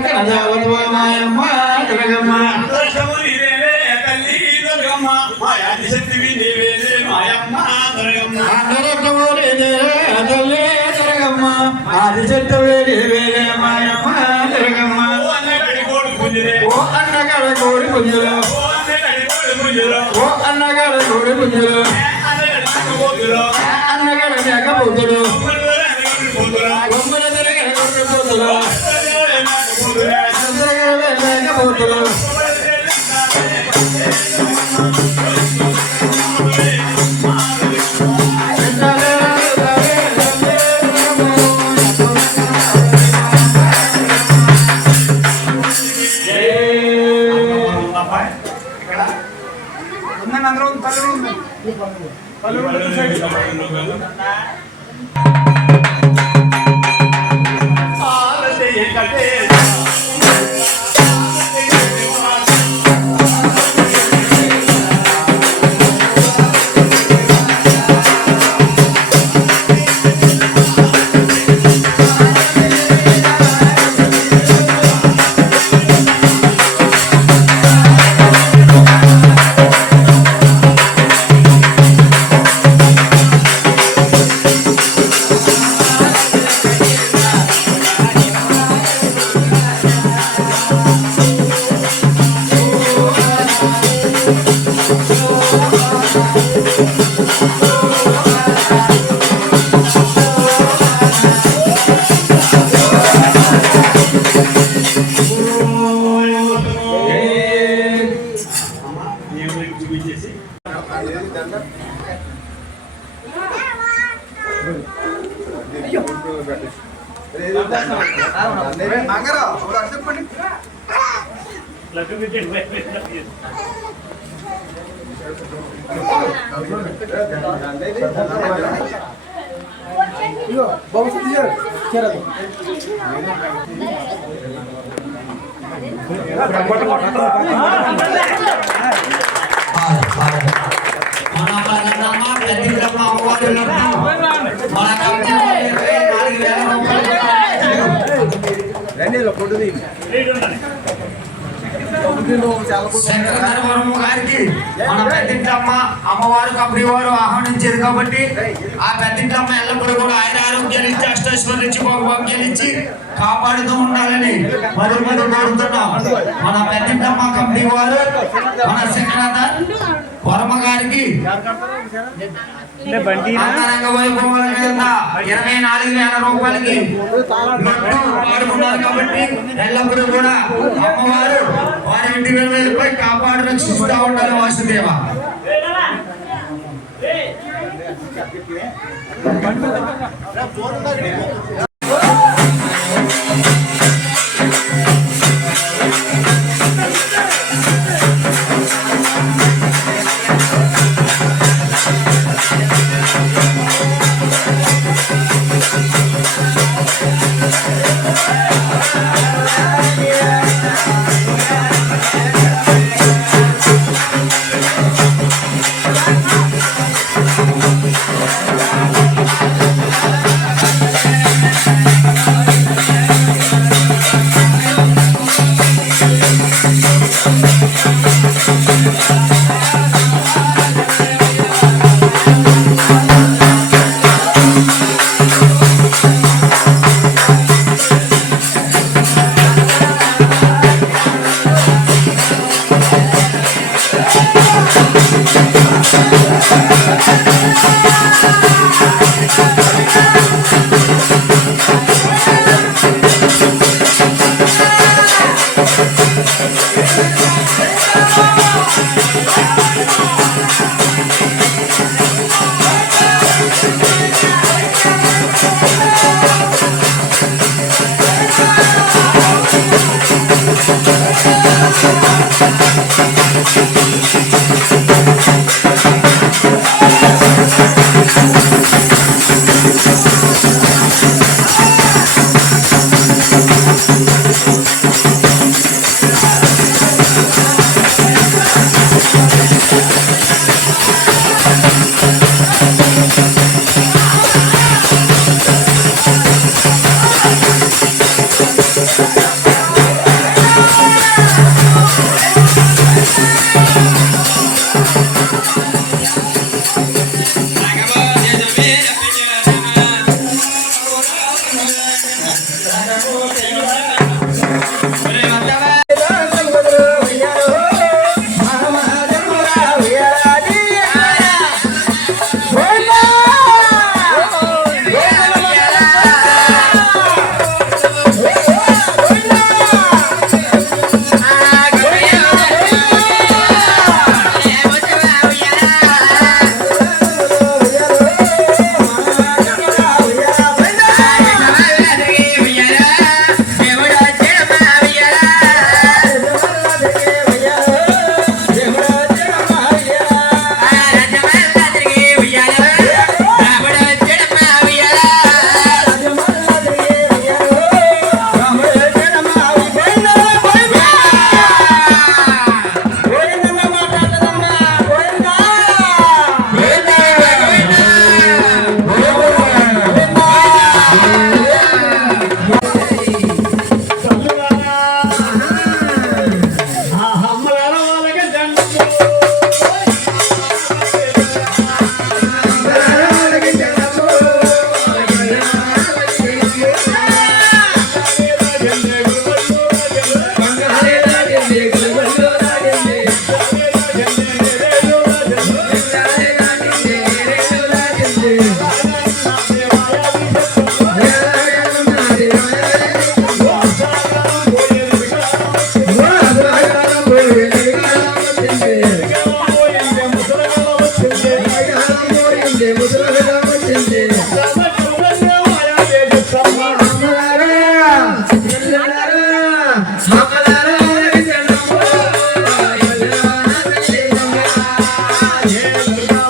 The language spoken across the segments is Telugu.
మాయమ్మ దుర్గమ్మ తల్లి దుర్గమ్మ మాయాశక్తివి నీవేలే మాయమ్మ దుర్గమ్మ తల్లి దుర్గమ్మ ఆదిశక్తివి నీవేలే మాయమ్మ దుర్గమ్మ ఓ అన్నగడి కోడి పుంజులే ఓ అన్నగడి కోడి పుంజులు ఓ అన్నగడి కోడి పుంజులు అన్నగడి మేకపోతులు బొమ్మల తిరగని కోడి పోతులు గారికి మన పెద్దింటమ్మ అమ్మవారు కబడ్డీ వారు ఆహ్వానించారు కాబట్టి ఆ పెద్దింటమ్మ ఎల్లప్పుడూ కూడా ఆయన ఆరోగ్యాలు ఇచ్చి అష్టైశ్వర్యం ఇచ్చి భోగ్యాలు ఇచ్చి కాపాడుతూ ఉండాలని మరి కోరుతున్నాం. మన పెద్దింటమ్మ కబడ్డీ వారు మన శంకరనాథ వర్మ గారికి అంగరంగ వైభవాల కింద 24,000 రూపాయలకి ఆడుకున్నారు కాబట్టి ఎల్లప్పుడూ కూడా అమ్మవారు వారి ఇంటి వెళ్ళిపోయి కాపాడు రక్షిస్తూ ఉండాలి. వాసుదేవ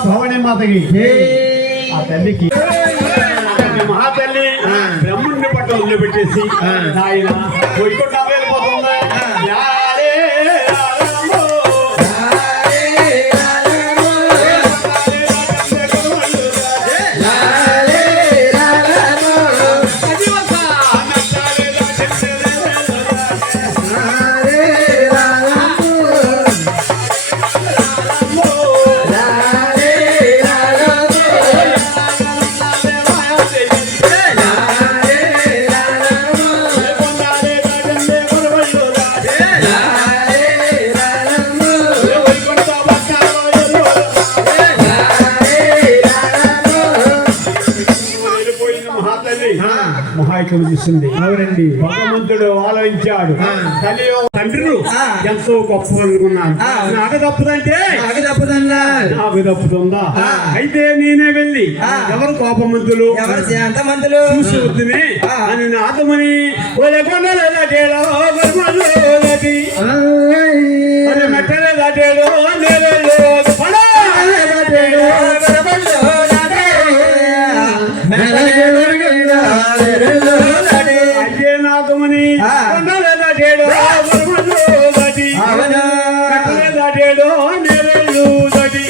భవని మాతకి ఆ తల్లికి మహాతల్లి బ్రహ్మణ్ణి పట్ల వదిలిపెట్టేసి ఆయన పోయికొండా వెళ్ళిపోతుంది. మహాయుకం చూసింది. అవునండి, భగవంతుడు ఆలోచించాడు. తండ్రులు ఎంతో గొప్ప అనుకున్నాను. నాకు తప్పుదంటే నాకు తప్పుతుందా? అయితే నేనే వెళ్ళి ఎవరు కోపమంతులు ఎవరు శాంతమంతులు చూసి వద్దునే అని నాతమని మెట్టలే దాటేలో అయ్యే నాతమని దాటేడు దాటేడు నేరేళ్ళు దాటి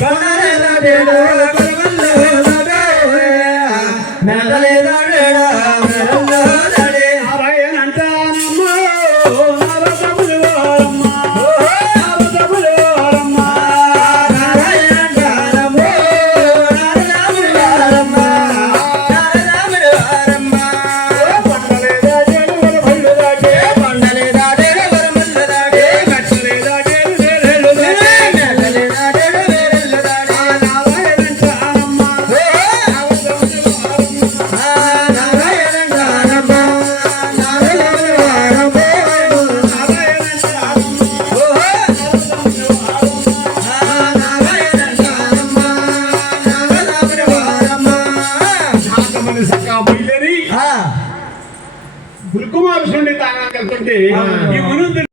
గురుకుమారుషుండి తాగాకంటే ఈ మనుంది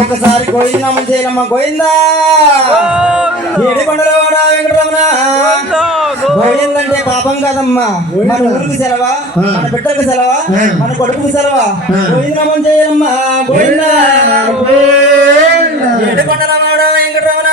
ఒకసారి గోవిందనామం చేయనమ్మ గోవిందా ఏడుకొండల వాడ వెంకటరమణ గోవిందంటే పాపం కాదమ్మా. మన ఊరికి సెలవా, మన బిడ్డలకు సెలవా, మన కొడుకుకి సెలవా. గోవిందనామం చేయనమ్మా గోవిందా ఏడుకొండల వాడ వెంకటరమణ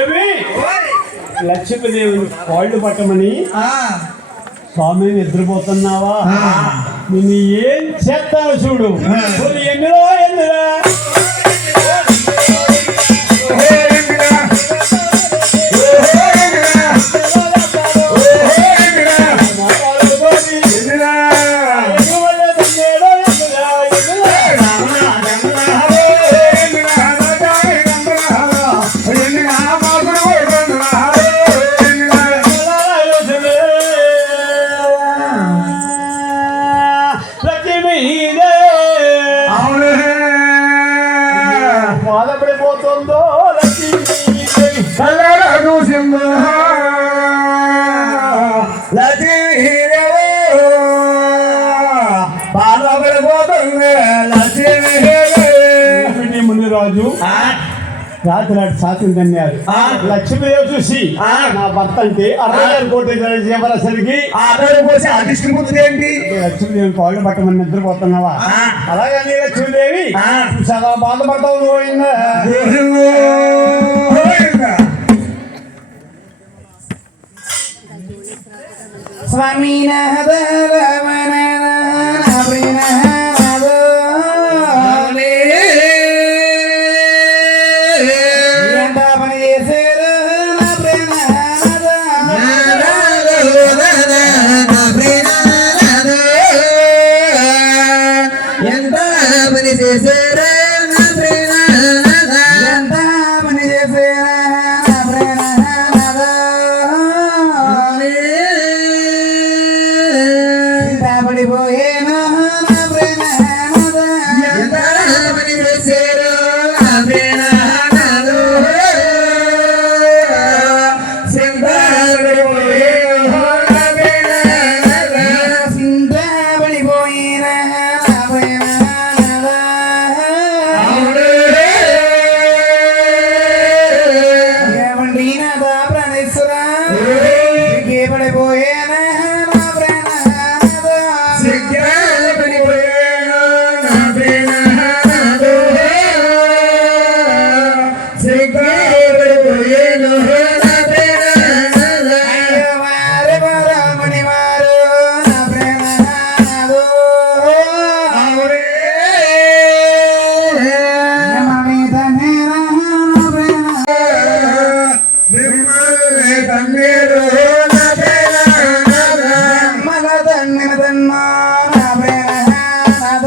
ఏమి లక్ష్మీదేవుని కాళ్ళు పట్టమని స్వామి నిద్రపోతున్నావా? నిన్ను ఏం చేస్తావు చూడు. ఎందులో ఎందురా బాధపడిపోతుందో ముందు రాజు రాత్రి నాటి సాత్యం కన్యారు లక్ష్మీదేవి చూసి నా భర్త అంటే 60,000 కోట్లు జీవరాశికి ఏంటి లక్ష్మీదేవి కాళ్ళు పట్టమని నిద్రపోతున్నావా? అలాగని లక్ష్మీదేవి చాలా బాధపడతావు పోయిందా? స్వామినాథ రమణనాథ ఎంత పని చేశారు నా ప్రేమనాథ ఎంత పని చేశారు నా ప్రేమనాథ ఎంత పని చేశారు నా ప్రేమనాథ పడిపోయేనా నా ప్రేమనాథ ఎంత పని చేశారు నా ప్రేమనాథ సింత పడిపోయేనా నా ప్రేమనాథ ఏమండి నాథ ప్రాణేశ్వర పడిపోయేనా నా ప్రేమనాథ అయ్యవారు పరమణి వారు నా ప్రేమనాథ మమేత నేనా నా ప్రేమనాథ మల తన్నిన తన్నా నా ప్రేమనాథ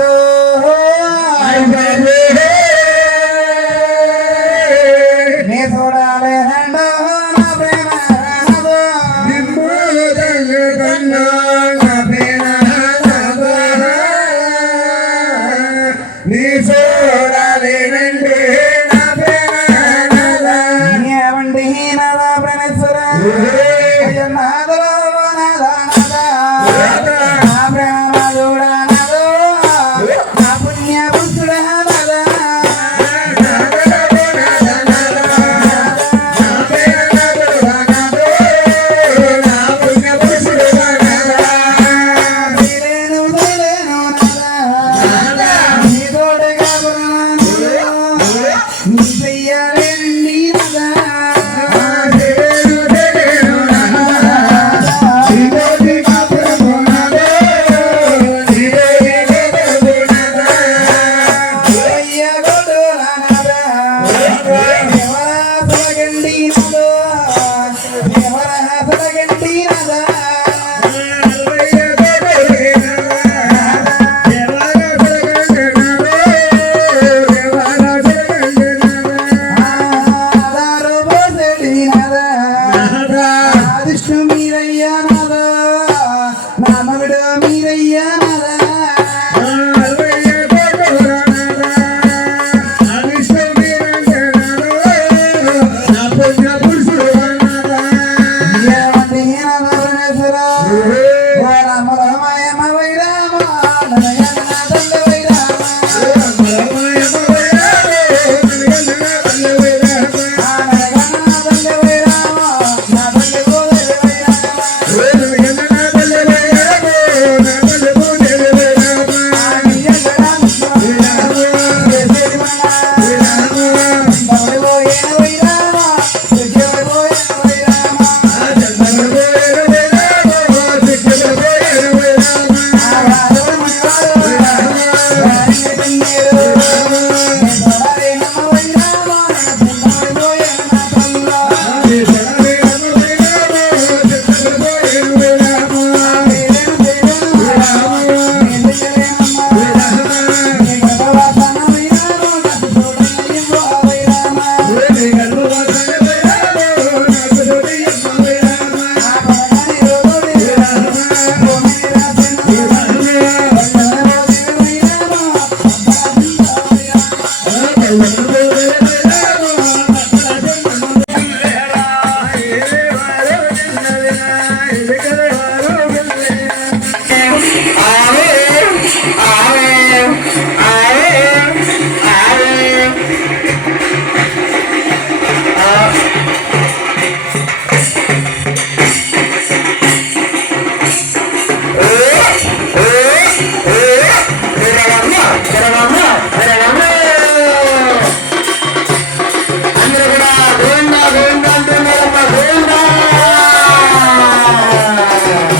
నే చూడాలి రెండో నా ప్రేమనాథ ఏమండి నాథ ప్రణేశ్వర అయ్య నాథలో నాథ నాథ నా ప్రేమనాథుడా నాథ నా పుణ్య పురుషుడా నాథ తీరేను తీరేను నాథ నీ తోడుగా పురాణు నీ చెయ్యాలేనండి అయ్య గోడు నాథ దేవరా సొలగండి నాథ దేవరా సొలగండి నాథ ఆధారు పోసేటి నాథ ఆదిష్టు మీరయ్యా నాథ నా మగుడు మీరయ్యా నాథ ఏమండి నాథ ప్రణేశ్వర ఓ రామ రామాయణ వైరామ నయన దండ వైరామ దండ వైరామ నా దండ గోదరి గోవిందా గోవిందా అంటే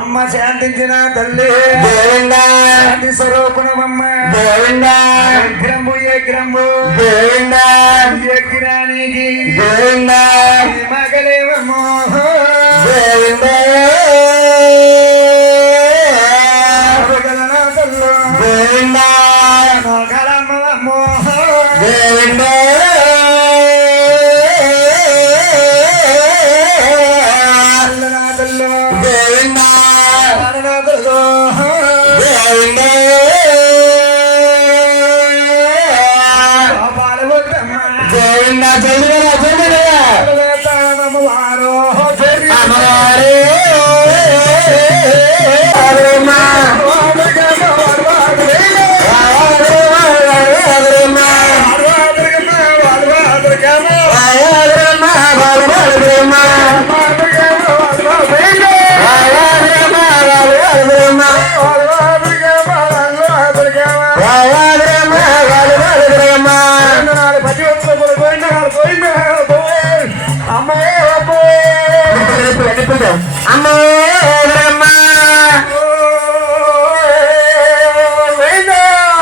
అమ్మ శాంతించిన తల్లి శాంతి స్వరూపుణమమ్మ గ్రంబు గ్రంబు ఎగ్రానికి మగలేవమ్మో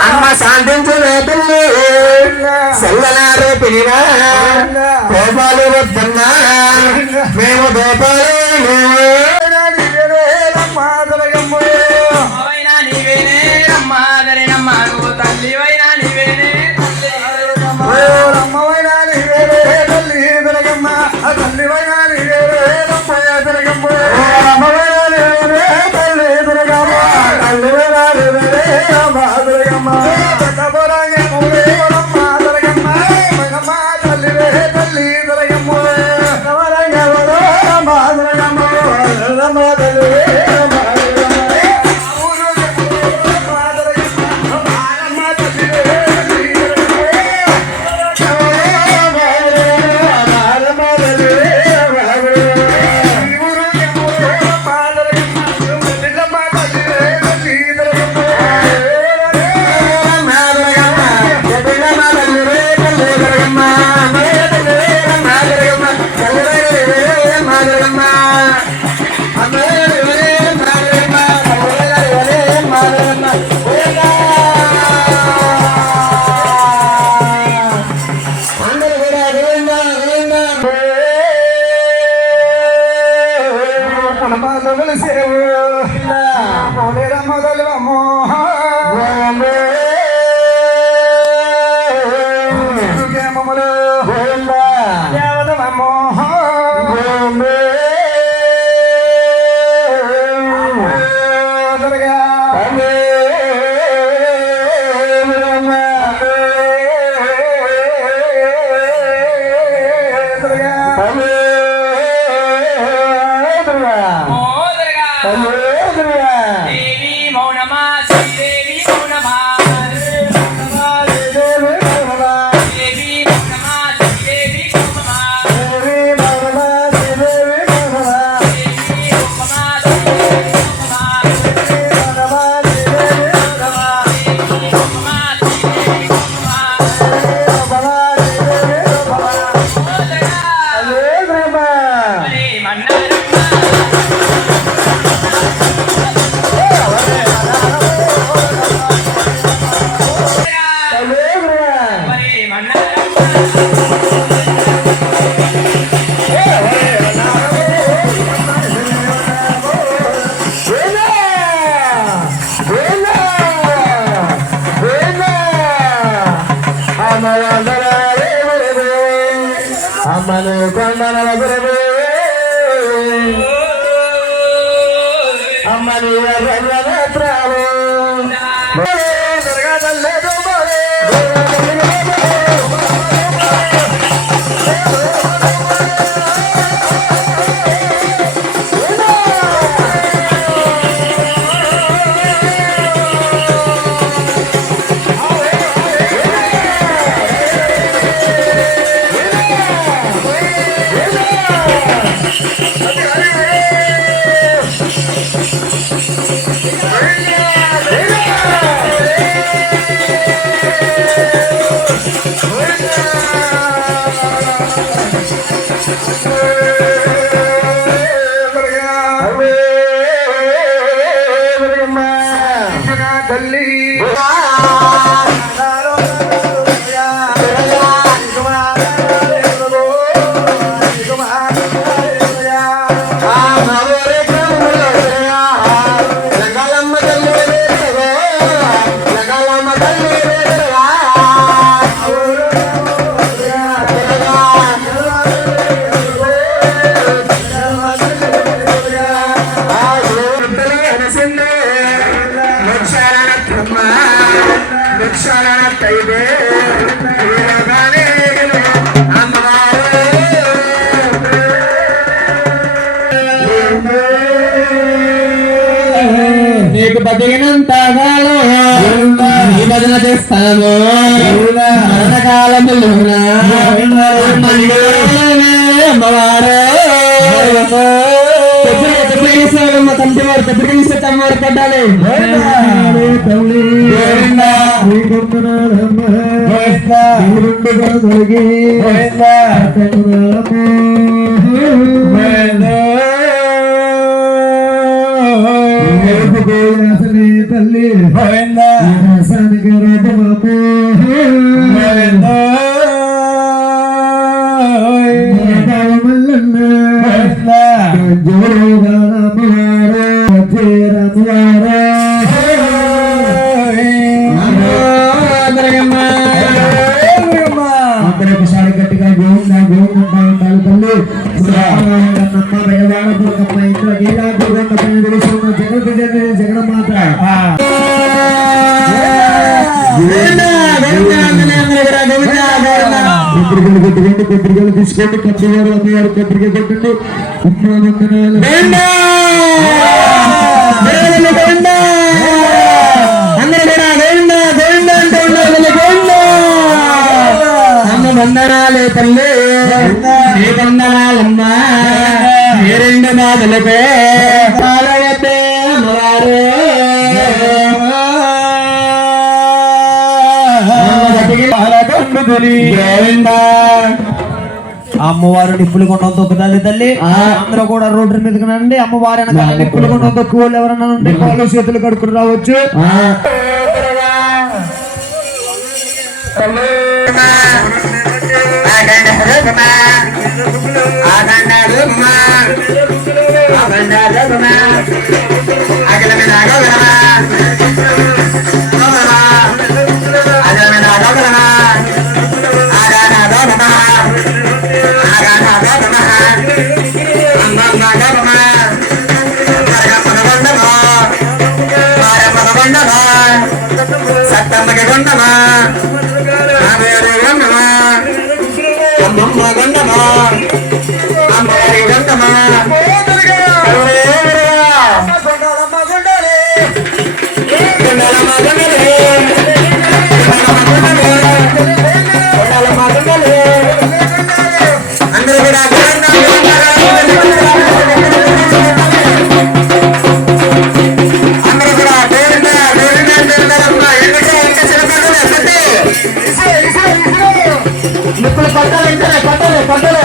అమ్మ శాంతించిన పిల్లి సెల్లనారు పిలివా గోపాలు వద్దన్నా మేము గోపాలు అమ్మను కొండల అమ్మని ఎర్రత్రాలు ఉన్నంతకాలం ఈ భజన చేస్తాము మరణకాలములోన అమ్మవారే మా తండ్రి వారు పెద్దగా అమ్మవారు పడ్డాలి తల్లి ఒకసారి గట్టిగా గోవింద గోవింద ఉండాలి తల్లి జగన్మాత కొట్టుకోండి కొబ్బరికాయలు తీసుకోండి కత్తిగారు అమ్మగారు కొబ్బరికాయ కొట్టండి వందనాలే తల్లి నీ వందనాలమ్మా ఏ రెండు నాదులపే అమ్మవారు నిప్పులు కొండం తొక్కుతుంది తల్లి అందరూ కూడా రోడ్డు మీదకి నండి అమ్మవారి వెనకాల నిప్పులు కొండం తొక్కు వాళ్ళు ఎవరన్నా ఉంటే కాళ్ళు చేతులు కడుక్కుని రావచ్చు సత్తమ్మకి కొండమా కొండమా అమ్మమ్మ కొండమా అమ్మవారి కొండమా అందరూ కూడా నిప్పులు పట్టాలి పట్టాలి పట్టాలి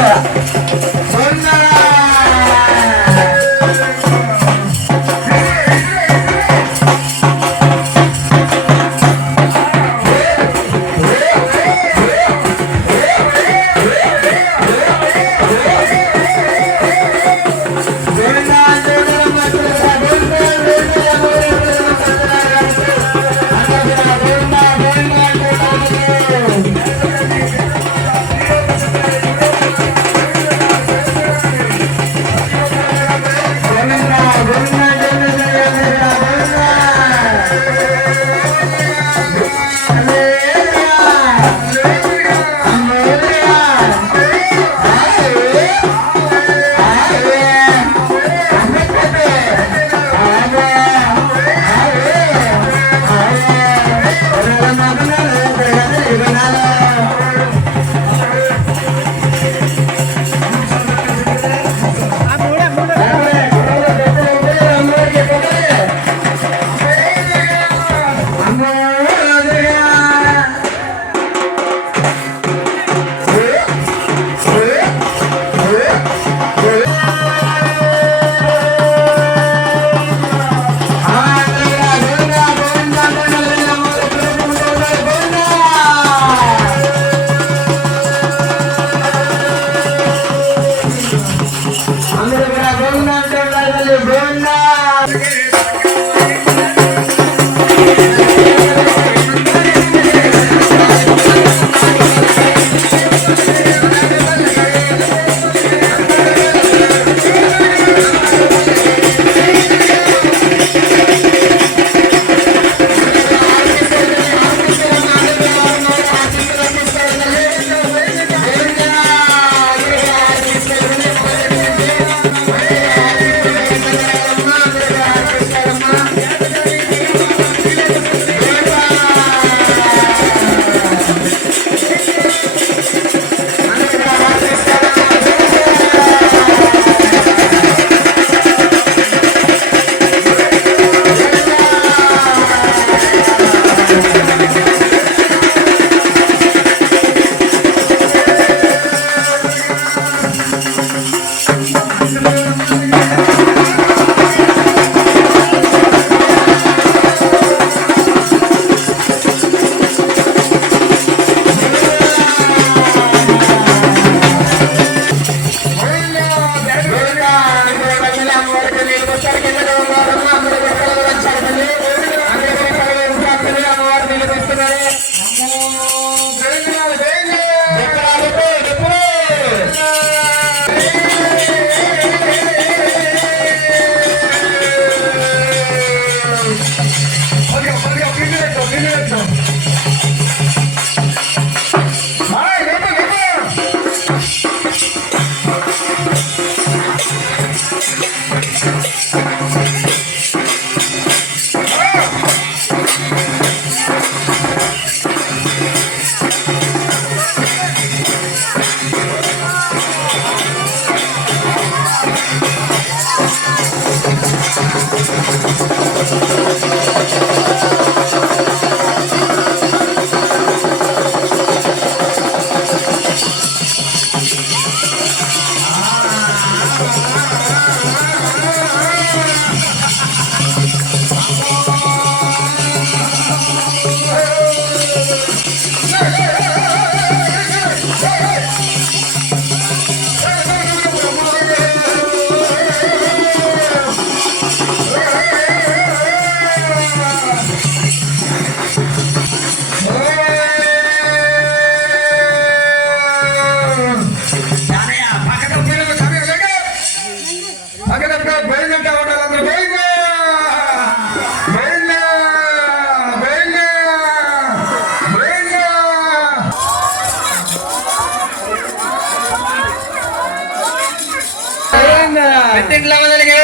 పెద్దింట్లో మొదలుగా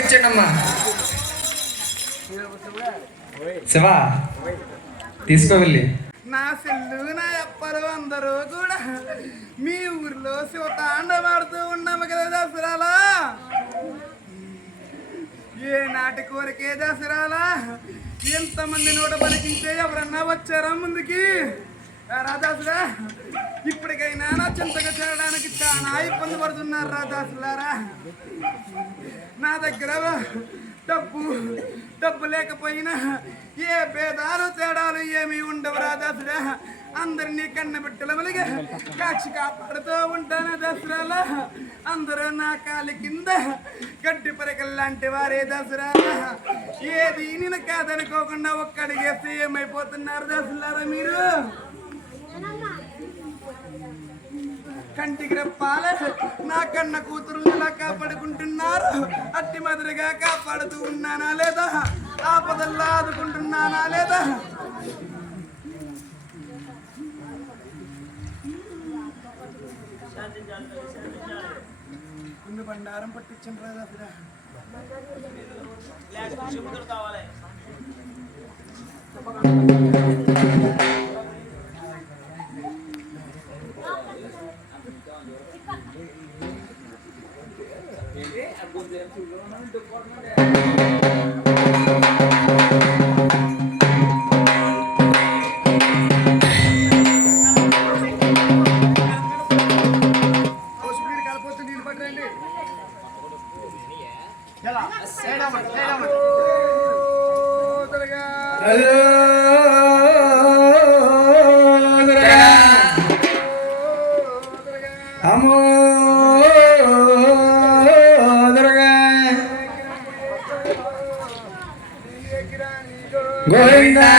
ఇచ్చాడమ్మా శివా తీసుకోవెళ్ళి. నా సెల్లు నా అప్పలు అందరూ కూడా మీ ఊర్లో శివతాండవాడుతూ ఉన్నాము కదా దసరాలా. ఏ నాటి కోరికే దసరాలా ఎంతమంది నోట పలికించే ఎవరన్నా వచ్చారా ముందుకి రాదాసురా? ఇప్పటికైనా నా చింతగా చేరడానికి చాలా ఇబ్బంది పడుతున్నారు రాదాసులారా. నా దగ్గర డబ్బు లేకపోయినా ఏ భేదాలు తేడాలు ఏమీ ఉండవు రాదాసురా. అందరినీ కన్న బిడ్డల మలిగా కాక్షి కాపాడుతూ ఉంటాను దసరాలో. అందరూ నా కాలి కింద గడ్డి పరికల్లాంటి వారే దసరాలో. ఏది నేను కాదనుకోకుండా ఒక్కడిగేస్తే ఏమైపోతున్నారు దసరాలో మీరు? కంటికి రెప్పాల నా కన్న కూతురు ఇలా కాపాడుకుంటున్నారు. అట్టి మాదిరిగా కాపాడుతూ ఉన్నానా లేదా? ఆపదల్లా ఆదుకుంటున్నానా లేదా? ముందు బండారం పట్టించండి రాదా. గోవిందా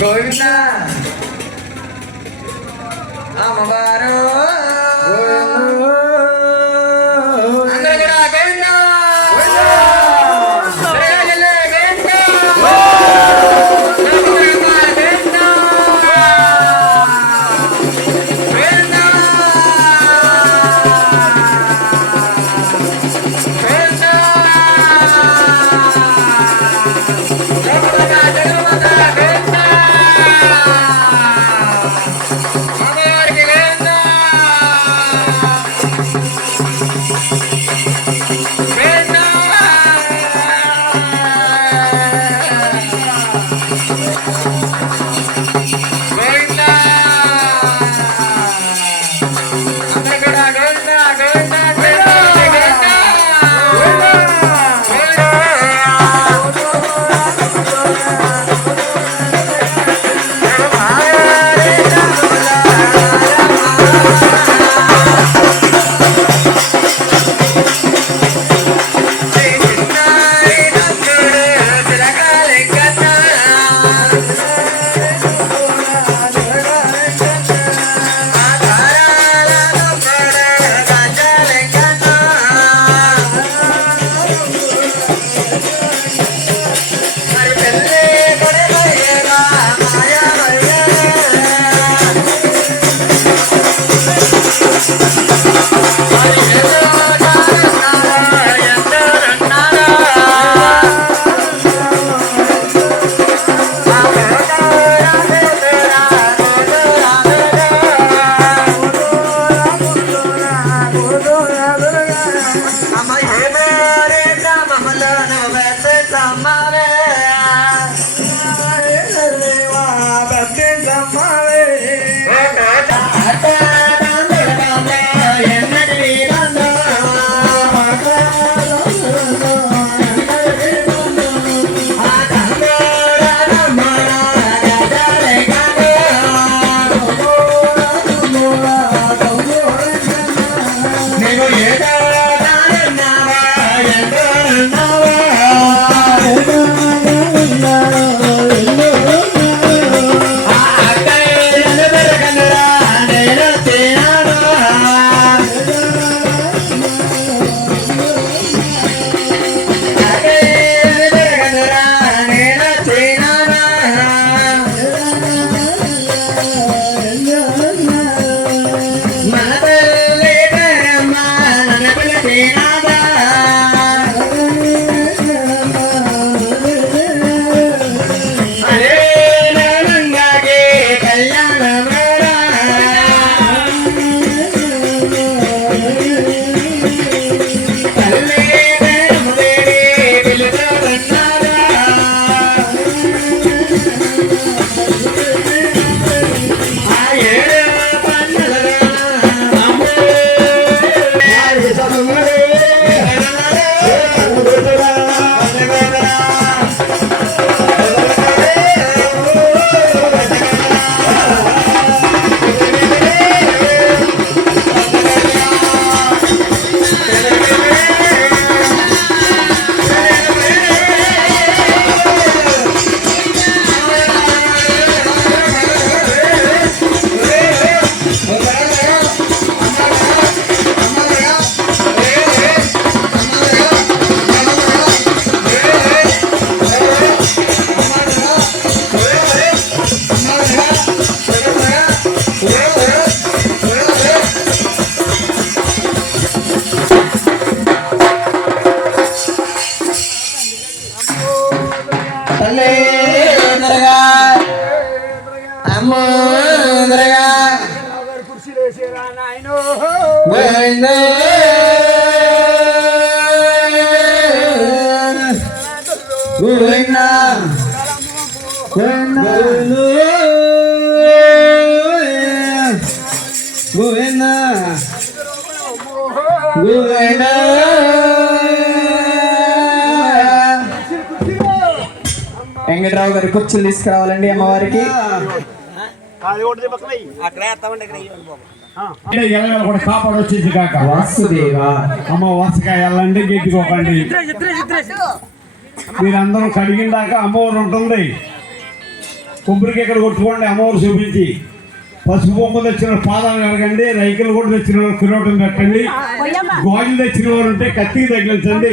గోవిందా అమ్మవారు అందరూ కూడా గోవిందా దుర్గా అమ్మ దుర్గా గోవింద గోవింద గోవింద గోవింద వెంకటరావు గారి కుర్చీలు తీసుకురావాలండి అమ్మవారికి. కూడా కాపాడు వచ్చేసి కాక వాసుదేవ అమ్మ వరుసగా వెళ్ళండి గెట్టుకోకండి. మీరందరూ కడిగిందాక అమ్మవారు ఉంటుంది. కొబ్బరికి ఎక్కడ కొట్టుకోండి అమ్మవారు చూపించి. పసుపు బొమ్మలు తెచ్చిన పాదాలు కడగండి. రైకులు కూడా తెచ్చిన కిరోటం పెట్టండి. గాజులు తెచ్చిన వారు ఉంటే కత్తికి తగిలించండి.